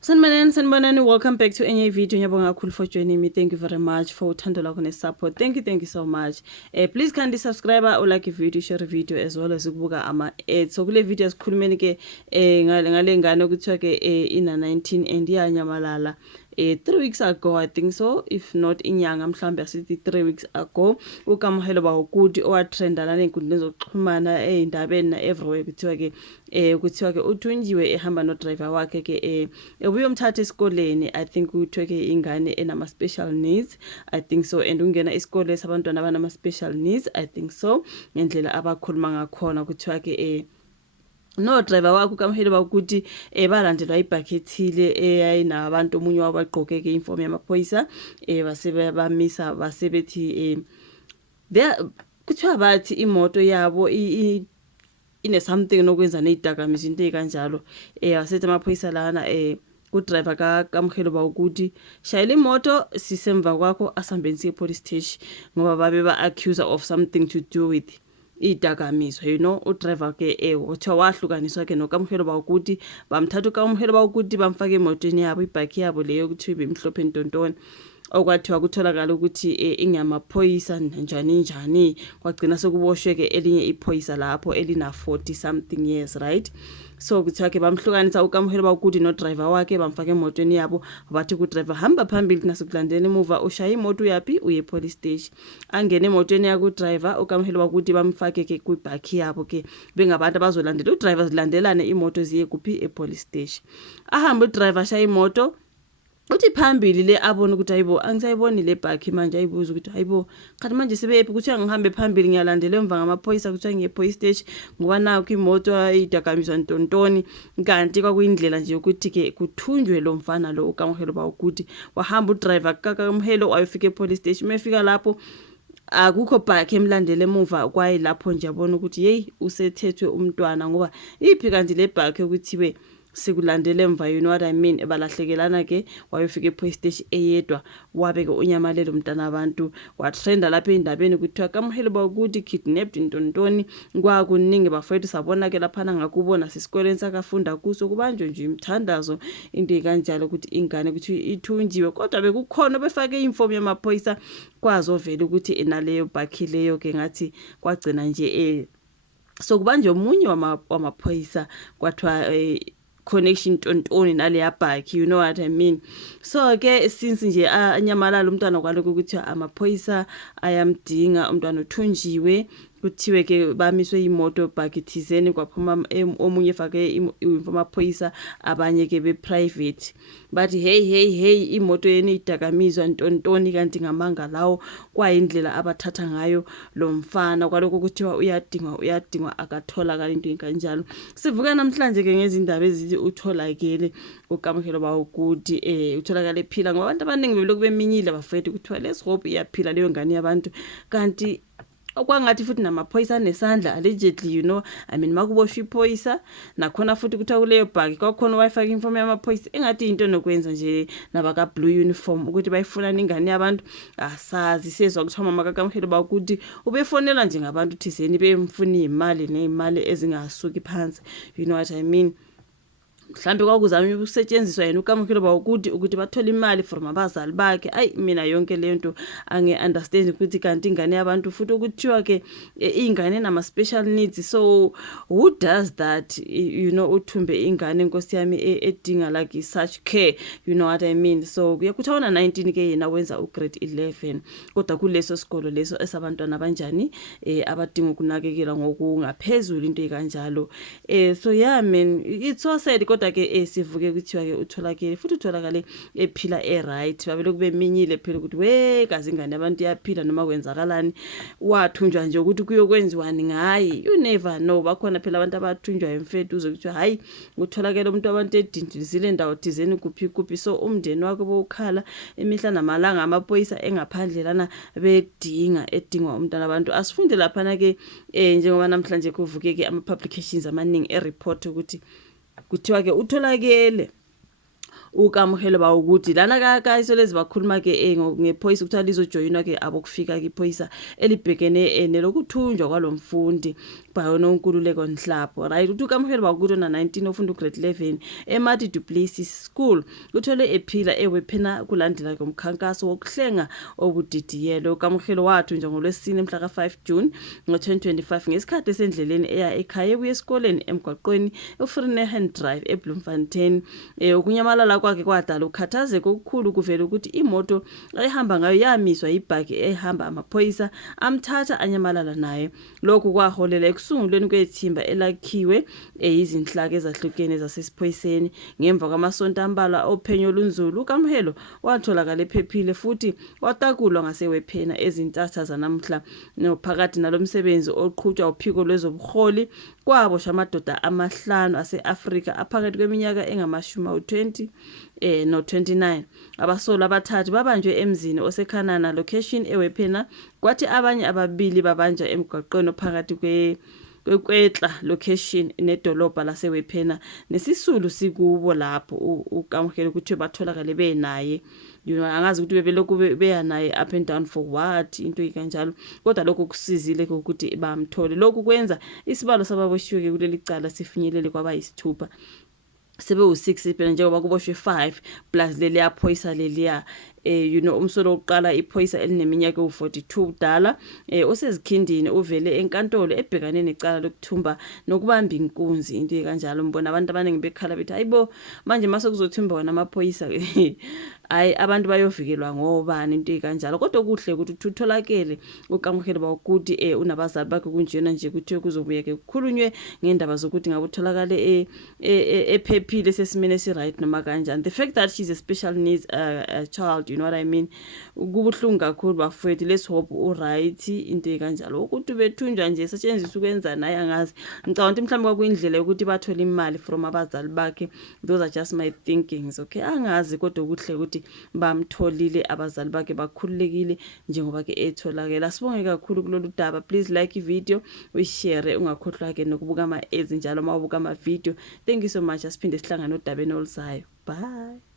Sanibonani, welcome back to enye video. Ngiyabonga kakhulu for joining me. Thank you very much for uthando lakho ne-support. Thank you so much. Please kindly subscribe or like a video, share a video as well as ukubuka ama-ads. So kule video sikhulumeni ke ngale ngane okuthiwa ke ina 19 and iyanyamalala 3 weeks ago, I think so, if not inyanga mhlambe asithi 3 weeks ago. Ukamohelo bawugudi owatrendana ney'nkundleni zokuxhumana ey'ndabeni na everywhere kuthiwa ke uthunjiwe ehamba no-driver wakhe ke ubuye umthatha esikoleni. I think kuthiwe ke ingane enama-special needs, I think so, and ungena isikole sabantwana abanama-special needs, I think so, ngendlela abakhuluma ngakhona kuthiwa ke no driver wakho kaMhelo bakuthi balandelwa ibhakethile eyayinabantu omunye wabagqoke ke inform yamaphoyisa basebamisa basebethi there kuthiwa bathi imoto yabo ine something nokwenza nezidakamizwa into ekanjalo wasethi amaphoyisa lana ku-driver kaMhelo bakuthi shayela imoto sisemva kwakho asambenzise e-police station ngoba babe ba-accuser of something to do with idakamizwa, udriver ke uthiwa wahlukaniswa ke nokaMhelo bakuthi bamthatha ukaMhelo bakuthi bamfaka emotweni yabo ibhaki yabo leyo kuthiwa ibimhlophe ntontoni okwathiwa kutholakala ukuthi ingamaphoyisa njani kwagcina sekuboshwe ke elinye iphoyisa lapho elina 40 something years, right? So kuthiwa ke bamhlukanisa ukaMhelo bakuthi no driver wakhe bamfaka emotweni yabo bathi ku driver hamba phambili nasekulandela emuva ushaya imoto yapi uye police station. Angene emotweni yaku driver ukaMhelo bakuthi bamfake ke kwibhaki yabo ke bengabantu abazolandela udriver zilandelane imoto ziye kuphi e-police station. Ahamba udriver shaya imoto uthi phambili le abona ukuthi hayibo angisayiboni le bhaki manje ayibuza ukuthi hayibo kanti manje sebephi kuthi ngihambe phambili ngiyalandela emva ngamaphoyisa kuthi ngiye police station ngoba nakho imoto idakamizwa ntontoni kanti kwakuyindlela nje ukuthi ke kuthunjwe lo mfana lo ukaMhelo bakuthi wahamba udriver kaMhelo wayofika e-police station. Mefika lapho akukho bhaki emlandela emuva kwaye lapho nje yabona ukuthi hey usethethwe umntwana ngoba iphi kanti le bhaki okuthiwe sikulandele emva, you know what I mean, ebalahlekelana ke wayofika e-police station eyedwa wabeke unyamalelo umntana abantu watrenda lapha endabeni kuthiwa kaMhelo bakuthi kidnapped ntontoni kwakuningi bafethu sabona ke laphana ngakubona sisikoleni sakafunda kuso kubanjwe nje imthandazo into ekanjalo ukuthi ingane ukuthi ithunjiwe kodwa bekukhona befake inform yamaphoyisa kwazo vele ukuthi enaleyo bhaki leyo ke ngathi kwagcina nje so kubanjwe omunye wamaphoyisa kwathiwa connection tontoni nale yabhaki, you know what I mean. So ke since nje anyamalala umntwana kwaloko ukuthi amaphoyisa ayamdinga umntwana uthunjiwe kuthiwe ke bamiswe imoto bhaki thizeni kwaphuma omunye fake amaphoyisa abanye ke be-private bathi hey imoto yeni idakamizwa ntontoni kanti ngamanga lawo kwayindlela abathatha ngayo lo mfana kwaloko kuthiwa uyadingwa akatholakala into enkanjalo. Sivuka namhlanje ke ngezindaba ezithi utholakele ukaMhelo bakuthi utholakala ephila ngoba abantu abaningi beloku beminyile bafethu kuthiwa let's hope iyaphila leyo ngane yabantu kanti okwangathi futhi namaphoyisa nesandla allegedly, you know, I mean makuboshwa iphoyisa nakhona futhi kuthiwa kuleyo bhaki kwakhona wayifaka inform yamaphoyisa engathi into nokwenza nje nabaka blue uniform ukuthi bayifuna ingane yabantu asazi sezwa kuthiwa mama kaMhelo bakuthi ubefonela nje ngabantu thizeni bemfuna imali nezimali ezingasuki phansi, you know what I mean. Mhlambe kwakuzama ukusetshenziswa yena ukaMhelo bakuthi ukuthi bathola imali from abazali bakhe. Ayi mina yonke le nto ange-understand ukuthi kanti ingane yabantu futhi ukuthiwa ke ingane nama special needs, so who does that, you know, uthumbe ingane inkosi yami edinga like such care, you know what I mean. So kuyakuthi wona 19 ke yena wenza ugrade 11 kodwa kuleso sikolo leso esabantwana abanjani abadinga ukunakekela ngokungaphezulu into ekanjalo. So yeah man, it's so sad kodwa ke sivuke kuthiwa ke utholakele futhi utholakale ephila right babele kube minyile phela ukuthi we kazi ingane abantu yaphila noma kwenzakalani wathunjwa nje ukuthi kuyokwenziwani ngayi, you never know. Bakhona phela abantu abathunjwa emfethu uzokuthiwa hayi utholakele umuntu abantu edindizile ndawo thizeni kuphi so umndeni wakho bokhala emihla namalanga amaphoyisa engaphandle lana edinga umntana abantu. Asifunde lapha na ke njengoba namhlanje kuvuke ke ama publications amaningi report ukuthi kuthiwa ke utholakele ukaMhelo bakuthi lana kayiso lezi bakhuluma ke ngephoyisa ukuthi lizojoyina ke abokufika ke iphoyisa elibhekene nelokuthunjwa kwalomfundi bayona uNkululeko Nhlapho right uthi uKamohelo bakuto na 19 ofunda grade 11 eMati Du Plessis School uthole ephila ewephena kulandela komkhankaso wokuhlenga obudidiyelo. uKamohelo wathunjwa ngolwesine mhla ka5 June ngo2025 ngesikhathi esendleleni eya ekhaya ebuye esikoleni emgwaqweni uFreenham Drive eBloemfontein. Ukunyamalala kwakhe kwadala ukhathazeko okukhulu kuvela ukuthi imoto ayihamba ngayo yamiswa ibhaki ehamba amaphoyisa amthatha anyamalala naye. Lokhu kwaholela ekusungulweni kwethimba elakhiwe izinhlaka ezahlukene zasesiphoyiseni. Ngemva kwamasonto ambalwa ophenyo lunzulu uKamohelo watholakala ephephile futhi watakulwa ngasewephena ezintatha zanamhla nophakathi nalomsebenzi oqhutshwa uphiko lwezobuholi kwaboshwa amadoda amahlanu ase-Afrika aphakathi kweminyaka engama-20 no-29. Abasolwa abathathu babanjwe emzini oseKhanana location ewephena kwathi abanye ababili babanjwa emgwaqweni ophakathi kweKwetla location nedolobha lasewephena nesisulu sikubo lapho uKamohelo ukuthi batholakale benaye angazi ukuthi bebelokhu beya naye up and down for what into ikanjalo kodwa lokho kusizile ukuthi bamthole. Lokhu kwenza isibalo sababoshiwe kuleli cala sifinyelele kwabayisithupha sebe u6 phela njengoba kuboshwe 5 plus leliya phoyisa leliya umsolo oqala iphoyisa elineminyaka u42 udala osezikhindini uvele enkantolo ebhekane necala lokuthumba nokubamba inkunzi into ekanjalo. Mbona abantu abaningi bekhala bethi hayibo manje mase kuzothumba wona amaphoyisa hayi abantu bayovikelwa ngobani into ekanjalo. Kodwa kuhle ukuthi utholakele uKamohelo bakuthi unabazali bakhe kunjena nje ukuthi kuzobuyeke kukhulunywe ngendaba zokuthi ngabe utholakale ephephile sesimene right noma kanjani. The fact that she's a special needs child, you know what I mean, kubuhlungu kakhulu bafethu. Let's hope right into ekanjalo ukuthi bethunjwa nje setshenziswa ukwenza naye angazi ngicabanga ukuthi mhlawumbe kwakuyindlela yokuthi bathola imali from abazali bakhe. Those are just my thinkings, okay, angazi kodwa kuhle ukuthi bamtholile abazali bakhe bakhululekile njengoba ke etholakela. Sibonge kakhulu kulolu daba. Please like ivideo uyishare ungakhohlwa ke nokubuka ama ads njalo mawubuka ama video. Thank you so much. Asiphinde sihlangane odabeni oluzayo. Bye.